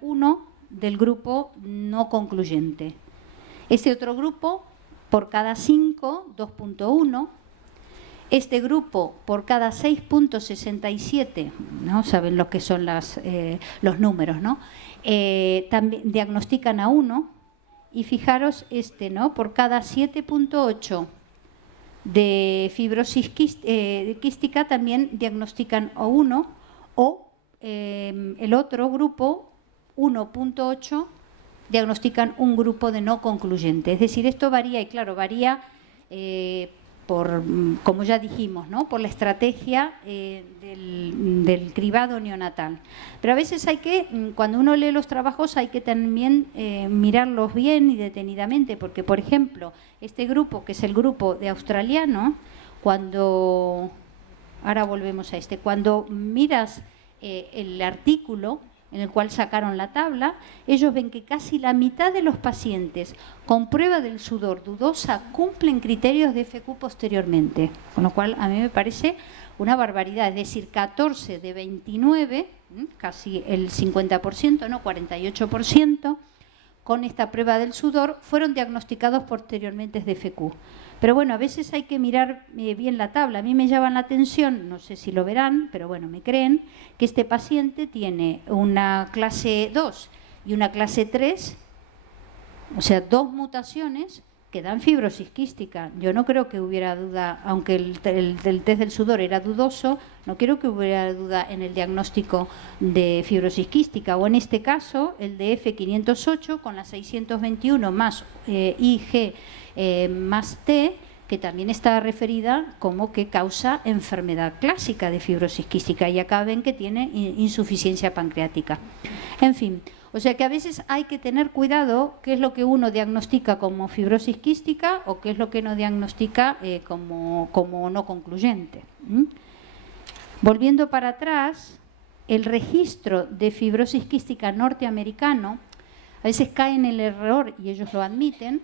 1 del grupo no concluyente. Este otro grupo, por cada 5, 2.1. Este grupo, por cada 6.67, ¿no? Saben lo que son los números, ¿no? También diagnostican a 1. Y fijaros ¿no? Por cada 7.8 de fibrosis quística también diagnostican a 1, o el otro grupo, 1.8, diagnostican un grupo de no concluyente. Es decir, esto varía, y claro, varía como ya dijimos, ¿no? Por la estrategia del cribado neonatal. Pero a veces cuando uno lee los trabajos, hay que también mirarlos bien y detenidamente, porque, por ejemplo, este grupo, que es el grupo de australiano, ahora volvemos a cuando miras el artículo en el cual sacaron la tabla, ellos ven que casi la mitad de los pacientes con prueba del sudor dudosa cumplen criterios de FQ posteriormente, con lo cual a mí me parece una barbaridad, es decir, 14 de 29, casi el 50%, no 48%, con esta prueba del sudor fueron diagnosticados posteriormente de FQ. Pero bueno, a veces hay que mirar bien la tabla. A mí me llama la atención, no sé si lo verán, pero bueno, me creen, que este paciente tiene una clase 2 y una clase 3, o sea, 2 mutaciones que dan fibrosis quística. Yo no creo que hubiera duda, aunque el test del sudor era dudoso, no creo que hubiera duda en el diagnóstico de fibrosis quística. O en este caso, el de F508 con la 621 más IG más T, que también está referida como que causa enfermedad clásica de fibrosis quística, y acá ven que tiene insuficiencia pancreática. En fin, o sea que a veces hay que tener cuidado qué es lo que uno diagnostica como fibrosis quística o qué es lo que no diagnostica como no concluyente. Volviendo para atrás, el registro de fibrosis quística norteamericano a veces cae en el error, y ellos lo admiten.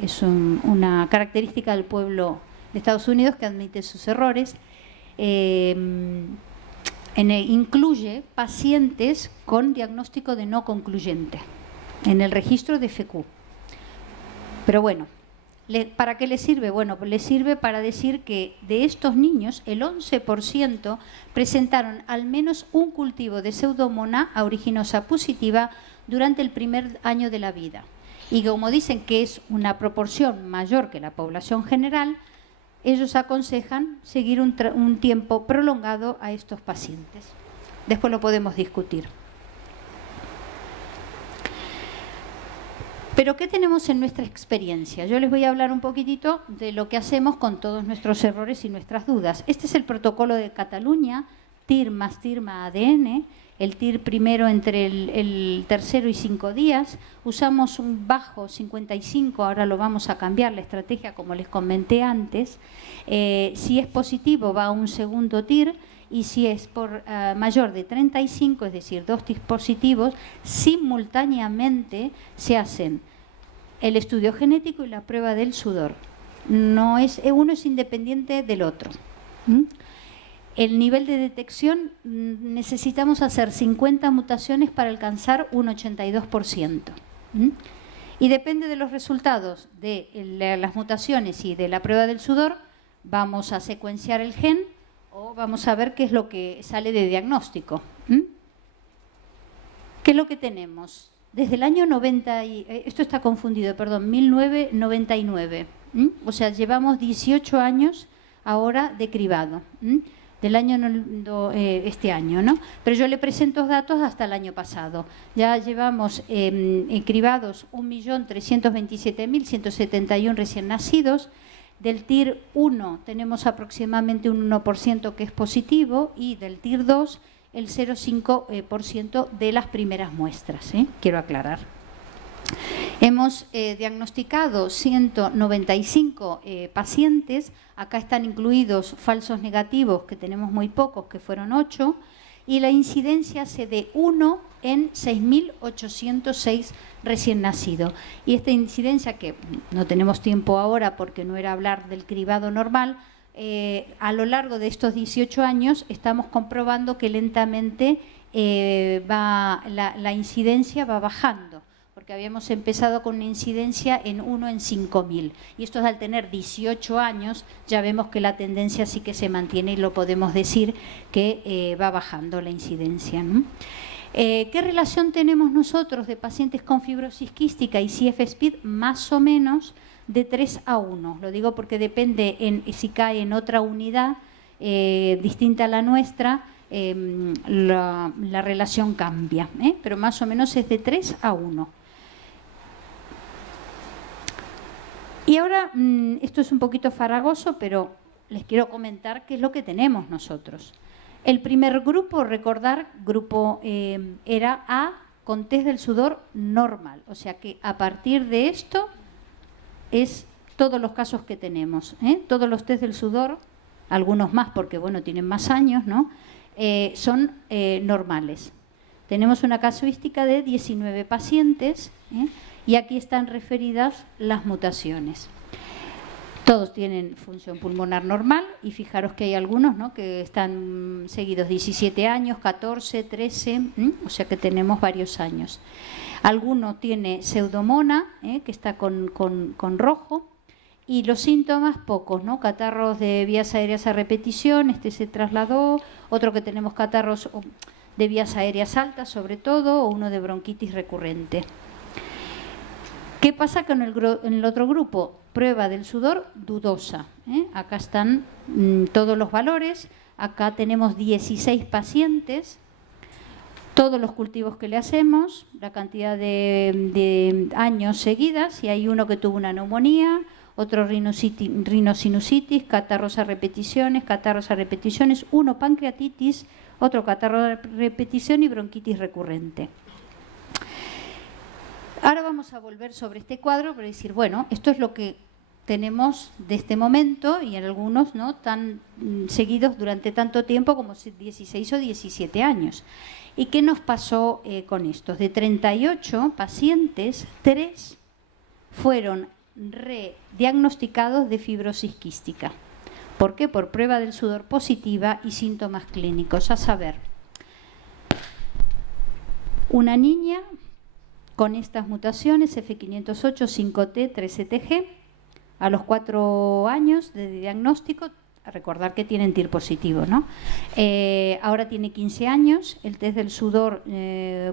Es una característica del pueblo de Estados Unidos, que admite sus errores. Incluye pacientes con diagnóstico de no concluyente en el registro de FQ. Pero bueno, ¿para qué le sirve? Bueno, le sirve para decir que de estos niños el 11% presentaron al menos un cultivo de Pseudomonas aeruginosa positiva durante el primer año de la vida. Y como dicen que es una proporción mayor que la población general, ellos aconsejan seguir un tiempo prolongado a estos pacientes. Después lo podemos discutir. Pero ¿qué tenemos en nuestra experiencia? Yo les voy a hablar un poquitito de lo que hacemos con todos nuestros errores y nuestras dudas. Este es el protocolo de Cataluña, TIR más TIR más ADN. El TIR primero entre el tercero y 5 días. Usamos un bajo 55, ahora lo vamos a cambiar la estrategia como les comenté antes. Si es positivo va a un segundo TIR, y si es por mayor de 35, es decir, 2 TIR positivos, simultáneamente se hacen el estudio genético y la prueba del sudor. Uno es independiente del otro. El nivel de detección, necesitamos hacer 50 mutaciones para alcanzar un 82%. Y depende de los resultados de las mutaciones y de la prueba del sudor, vamos a secuenciar el gen o vamos a ver qué es lo que sale de diagnóstico. ¿Qué es lo que tenemos? Desde el año 1999. O sea, llevamos 18 años ahora de cribado. Del año este año, ¿no? Pero yo le presento datos hasta el año pasado. Ya llevamos cribados 1.327.171 recién nacidos. Del TIR 1 tenemos aproximadamente un 1% que es positivo, y del TIR 2 el 0,5% de las primeras muestras, quiero aclarar. Hemos diagnosticado 195 pacientes. Acá están incluidos falsos negativos, que tenemos muy pocos, que fueron 8, y la incidencia hace de 1 en 6.806 recién nacidos. Y esta incidencia, que no tenemos tiempo ahora porque no era hablar del cribado normal, a lo largo de estos 18 años estamos comprobando que lentamente la incidencia va bajando, porque habíamos empezado con una incidencia en 1 en 5.000. Y esto al tener 18 años, ya vemos que la tendencia sí que se mantiene y lo podemos decir que va bajando la incidencia, ¿no? ¿Qué relación tenemos nosotros de pacientes con fibrosis quística y CF-SPID? Más o menos de 3 a 1. Lo digo porque depende si cae en otra unidad distinta a la nuestra, la relación cambia, pero más o menos es de 3 a 1. Y ahora, esto es un poquito farragoso, pero les quiero comentar qué es lo que tenemos nosotros. El primer grupo, recordar, grupo era A con test del sudor normal. O sea que a partir de esto es todos los casos que tenemos. Todos los test del sudor, algunos más porque bueno tienen más años, ¿no? Son normales. Tenemos una casuística de 19 pacientes y aquí están referidas las mutaciones. Todos tienen función pulmonar normal y fijaros que hay algunos, ¿no?, que están seguidos 17 años, 14, 13, o sea que tenemos varios años. Alguno tiene pseudomona, que está con rojo, y los síntomas pocos, ¿no? Catarros de vías aéreas a repetición, este se trasladó, otro que tenemos catarros de vías aéreas altas sobre todo, o uno de bronquitis recurrente. ¿Qué pasa con el otro grupo? Prueba del sudor dudosa. Acá están todos los valores, acá tenemos 16 pacientes, todos los cultivos que le hacemos, la cantidad de años seguidas, y hay uno que tuvo una neumonía, otro rinosinusitis, catarros a repeticiones, uno pancreatitis, otro catarro a repetición y bronquitis recurrente. Ahora vamos a volver sobre este cuadro para decir, bueno, esto es lo que tenemos de este momento y en algunos no tan seguidos durante tanto tiempo como 16 o 17 años. ¿Y qué nos pasó con estos? De 38 pacientes, 3 fueron rediagnosticados de fibrosis quística. ¿Por qué? Por prueba del sudor positiva y síntomas clínicos. A saber, una niña con estas mutaciones, F508, 5T, 13TG, a los 4 años de diagnóstico, a recordar que tienen TIR positivo, ¿no? Ahora tiene 15 años, el test del sudor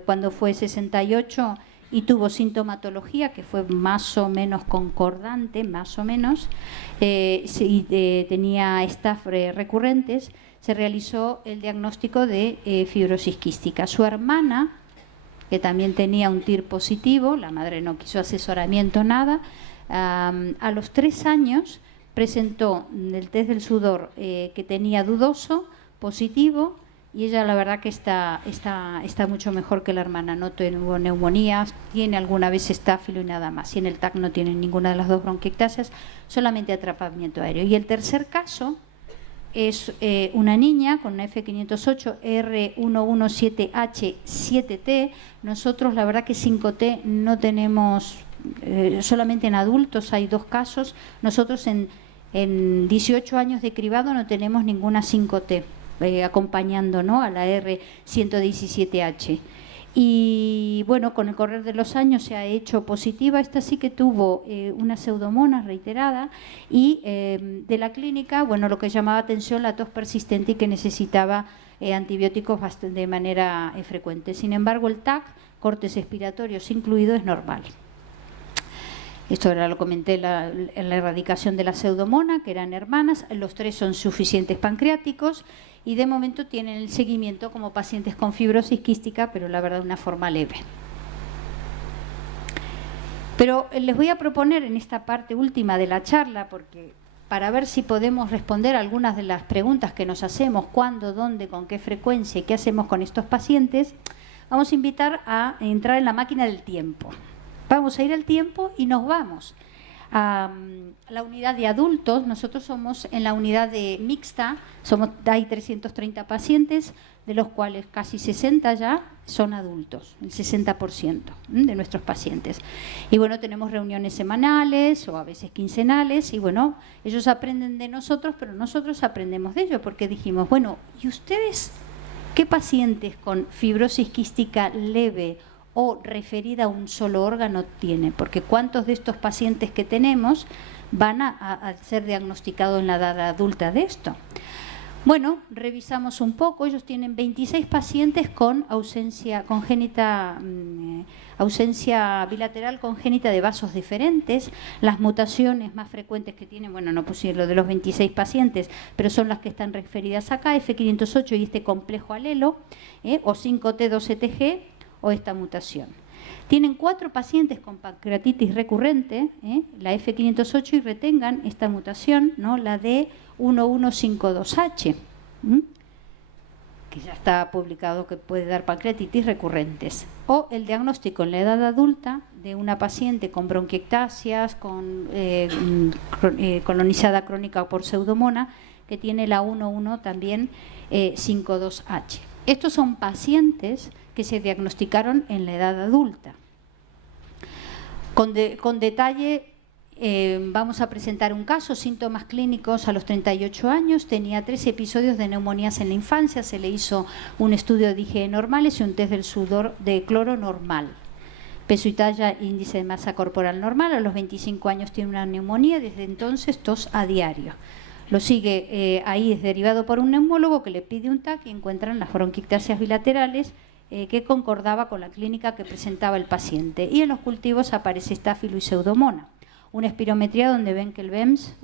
cuando fue 68 y tuvo sintomatología que fue más o menos concordante, más o menos, tenía staph recurrentes, se realizó el diagnóstico de fibrosis quística. Su hermana, que también tenía un TIR positivo, la madre no quiso asesoramiento, nada, a los 3 años presentó el test del sudor que tenía dudoso, positivo, y ella la verdad que está mucho mejor que la hermana, no tuvo neumonías, tiene alguna vez estáfilo y nada más, y en el TAC no tiene ninguna de las dos bronquiectasias, solamente atrapamiento aéreo. Y el tercer caso es una niña con una F508 R117H7T. Nosotros la verdad que 5T no tenemos, solamente en adultos hay 2 casos. Nosotros en 18 años de cribado no tenemos ninguna 5T acompañando, ¿no?, a la R117H. Y bueno, con el correr de los años se ha hecho positiva. Esta sí que tuvo una pseudomonas reiterada y de la clínica, bueno, lo que llamaba atención, la tos persistente y que necesitaba antibióticos de manera frecuente. Sin embargo, el TAC, cortes expiratorios incluido, es normal. Esto ahora lo comenté en la erradicación de la pseudomona, que eran hermanas. Los 3 son suficientes pancreáticos y de momento tienen el seguimiento como pacientes con fibrosis quística, pero la verdad de una forma leve. Pero les voy a proponer en esta parte última de la charla, porque para ver si podemos responder algunas de las preguntas que nos hacemos, cuándo, dónde, con qué frecuencia y qué hacemos con estos pacientes, vamos a invitar a entrar en la máquina del tiempo. Vamos a ir al tiempo y nos vamos a la unidad de adultos. Nosotros somos en la unidad de mixta, hay 330 pacientes, de los cuales casi 60 ya son adultos, el 60% de nuestros pacientes. Y bueno, tenemos reuniones semanales o a veces quincenales y bueno, ellos aprenden de nosotros, pero nosotros aprendemos de ellos porque dijimos, bueno, ¿y ustedes ¿Qué pacientes con fibrosis quística leve o referida a un solo órgano tiene? Porque ¿cuántos de estos pacientes que tenemos van a ser diagnosticados en la edad adulta de esto? Bueno, revisamos un poco. Ellos tienen 26 pacientes con ausencia congénita, ausencia bilateral congénita de vasos deferentes. Las mutaciones más frecuentes que tienen, bueno, no pusieron lo de los 26 pacientes, pero son las que están referidas acá, F508 y este complejo alelo, o 5T2ETG, o esta mutación. Tienen 4 pacientes con pancreatitis recurrente, la F508, y retengan esta mutación, ¿no? La D1152H, que ya está publicado que puede dar pancreatitis recurrentes. O el diagnóstico en la edad adulta de una paciente con bronquiectasias, con colonizada crónica por pseudomonas, que tiene la 11 también 52H. Estos son pacientes que se diagnosticaron en la edad adulta. Con detalle vamos a presentar un caso, síntomas clínicos a los 38 años, tenía 3 episodios de neumonías en la infancia, se le hizo un estudio de IgE normales y un test del sudor de cloro normal. Peso y talla, índice de masa corporal normal, a los 25 años tiene una neumonía, desde entonces tos a diario. Lo sigue ahí, es derivado por un neumólogo que le pide un TAC y encuentran las bronquiectasias bilaterales que concordaba con la clínica que presentaba el paciente. Y en los cultivos aparece estáfilo y pseudomona. Una espirometría donde ven que el BEMS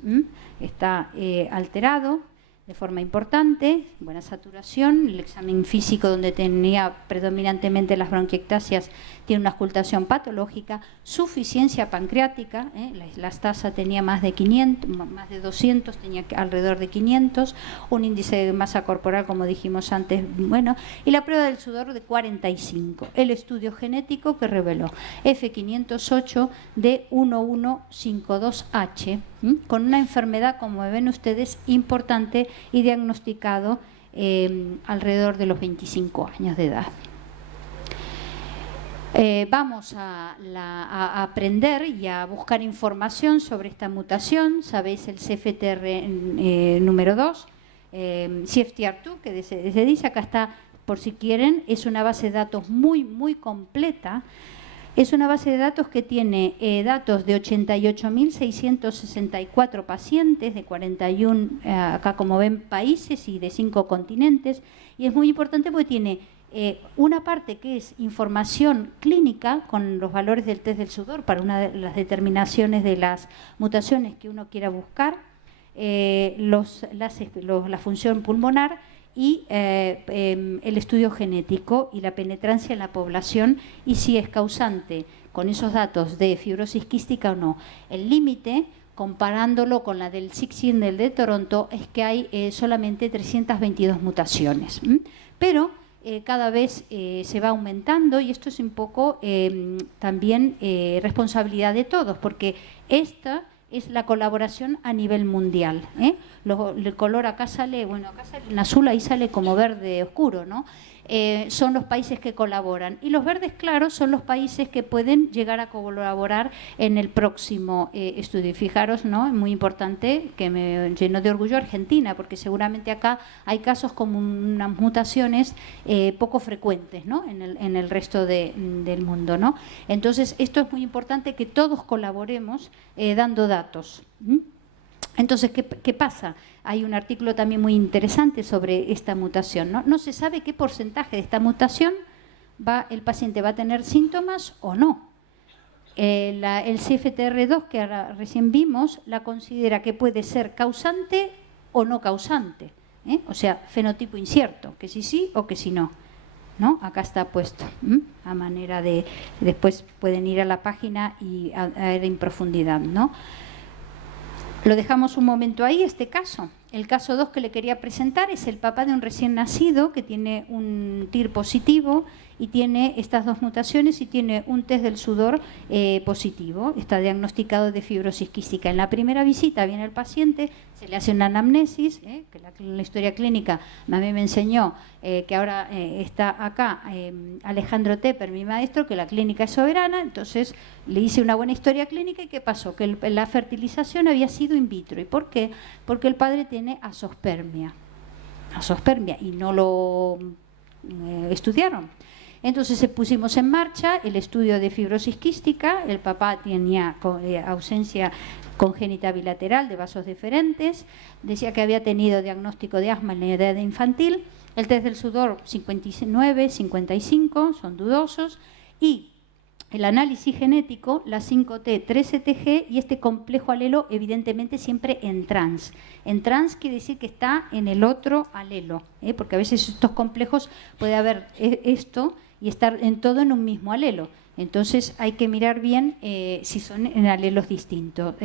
está alterado de forma importante, buena saturación. El examen físico donde tenía predominantemente las bronquiectasias tiene una auscultación patológica, suficiencia pancreática, la tasa tenía más de 500, más de 200, tenía alrededor de 500, un índice de masa corporal, como dijimos antes, bueno, y la prueba del sudor de 45. El estudio genético que reveló F508 de 1152H, con una enfermedad, como ven ustedes, importante y diagnosticado alrededor de los 25 años de edad. Vamos a aprender y a buscar información sobre esta mutación. Sabéis el CFTR número 2, CFTR2, que se dice, acá está por si quieren, es una base de datos muy completa. Es una base de datos que tiene datos de 88.664 pacientes de 41, acá como ven, países y de 5 continentes. Y es muy importante porque tiene una parte que es información clínica con los valores del test del sudor para una de las determinaciones de las mutaciones que uno quiera buscar, la función pulmonar y el estudio genético y la penetrancia en la población y si es causante con esos datos de fibrosis quística o no. El límite, comparándolo con la del SIGSIN del de Toronto, es que hay solamente 322 mutaciones. Pero cada vez se va aumentando y esto es un poco también responsabilidad de todos, porque esta es la colaboración a nivel mundial. El color acá sale, bueno, acá sale en azul, ahí sale como verde oscuro, ¿no? Son los países que colaboran. Y los verdes claros son los países que pueden llegar a colaborar en el próximo estudio. Y fijaros, ¿no? Es muy importante, que me llenó de orgullo Argentina, porque seguramente acá hay casos como unas mutaciones poco frecuentes, ¿no? en el resto del mundo, ¿no? Entonces, esto es muy importante que todos colaboremos dando datos. Entonces, ¿qué pasa? Hay un artículo también muy interesante sobre esta mutación, ¿no? No se sabe qué porcentaje de esta mutación el paciente va a tener síntomas o no. El CFTR2, que ahora recién vimos, la considera que puede ser causante o no causante, o sea, fenotipo incierto, que sí o que sí no. ¿No? Acá está puesto, a manera de... Después pueden ir a la página y a ver en profundidad, ¿no? Lo dejamos un momento ahí, este caso. El caso 2 que le quería presentar es el papá de un recién nacido que tiene un TIR positivo y tiene estas 2 mutaciones y tiene un test del sudor positivo. Está diagnosticado de fibrosis quística. En la primera visita viene el paciente, se le hace una anamnesis, que la historia clínica a mí me enseñó, que ahora está acá Alejandro Tepper, mi maestro, que la clínica es soberana. Entonces le hice una buena historia clínica y ¿qué pasó? Que la fertilización había sido in vitro. ¿Y por qué? Porque el padre tiene azospermia y no lo estudiaron. Entonces pusimos en marcha el estudio de fibrosis quística. El papá tenía ausencia congénita bilateral de vasos deferentes, decía que había tenido diagnóstico de asma en la edad infantil, el test del sudor 59, 55, son dudosos, y el análisis genético, la 5T, 13TG y este complejo alelo evidentemente siempre en trans. En trans quiere decir que está en el otro alelo, porque a veces estos complejos puede haber esto y estar en todo en un mismo alelo. Entonces hay que mirar bien si son en alelos distintos.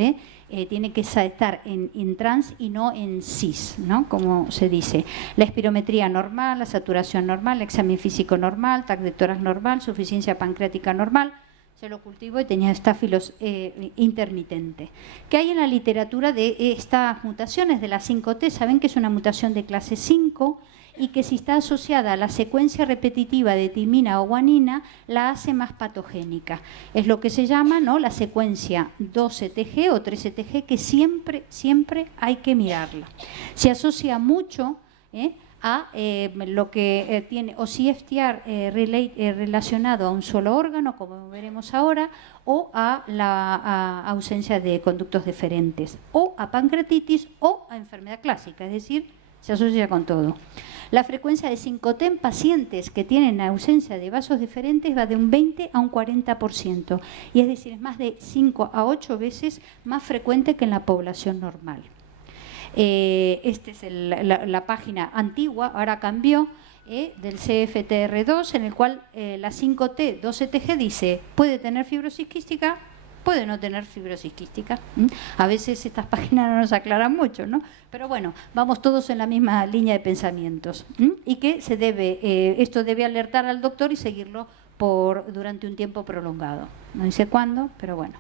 Tiene que estar en trans y no en cis, ¿no? Como se dice. La espirometría normal, la saturación normal, el examen físico normal, TAC de tórax normal, suficiencia pancreática normal. Se lo cultivó y tenía estáfilos intermitente. ¿Qué hay en la literatura de estas mutaciones de la 5T? Saben que es una mutación de clase 5 y que si está asociada a la secuencia repetitiva de timina o guanina, la hace más patogénica. Es lo que se llama, ¿no?, la secuencia 12TG o 13TG, que siempre hay que mirarla. Se asocia mucho a lo que tiene o CFTR relacionado a un solo órgano, como veremos ahora, o a la ausencia de conductos deferentes, o a pancreatitis o a enfermedad clásica, es decir, se asocia con todo. La frecuencia de 5T en pacientes que tienen ausencia de vasos deferentes va de un 20 a un 40%, y es decir, es más de 5 a 8 veces más frecuente que en la población normal. Esta es la página antigua, ahora cambió, del CFTR2, en el cual la 5T 12TG dice, puede tener fibrosis quística, puede no tener fibrosis quística. A veces estas páginas no nos aclaran mucho, ¿no? Pero bueno, vamos todos en la misma línea de pensamientos. Y que se debe, esto debe alertar al doctor y seguirlo durante un tiempo prolongado. No sé cuándo, pero bueno.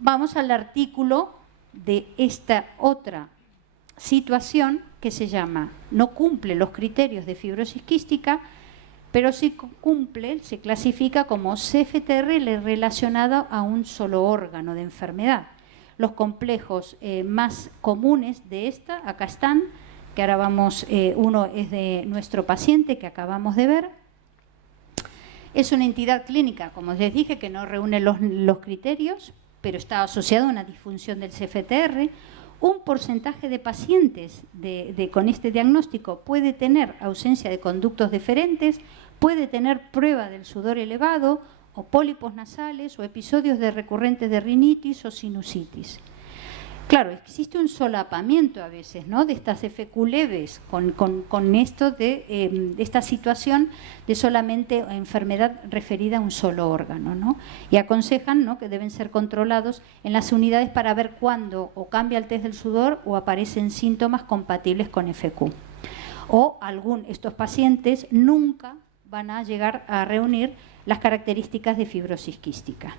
Vamos al artículo de esta otra situación que se llama no cumple los criterios de fibrosis quística, pero sí cumple, se clasifica como CFTR relacionado a un solo órgano de enfermedad. Los complejos más comunes de esta, acá están, que ahora vamos, uno es de nuestro paciente que acabamos de ver. Es una entidad clínica, como les dije, que no reúne los criterios, pero está asociado a una disfunción del CFTR. Un porcentaje de pacientes con este diagnóstico puede tener ausencia de conductos deferentes, puede tener prueba del sudor elevado, o pólipos nasales, o episodios recurrentes de rinitis o sinusitis. Claro, existe un solapamiento a veces, ¿no?, de estas FQ leves con esto de esta situación de solamente enfermedad referida a un solo órgano, ¿no? Y aconsejan, ¿no?, que deben ser controlados en las unidades para ver cuándo o cambia el test del sudor o aparecen síntomas compatibles con FQ. O estos pacientes nunca van a llegar a reunir las características de fibrosis quística.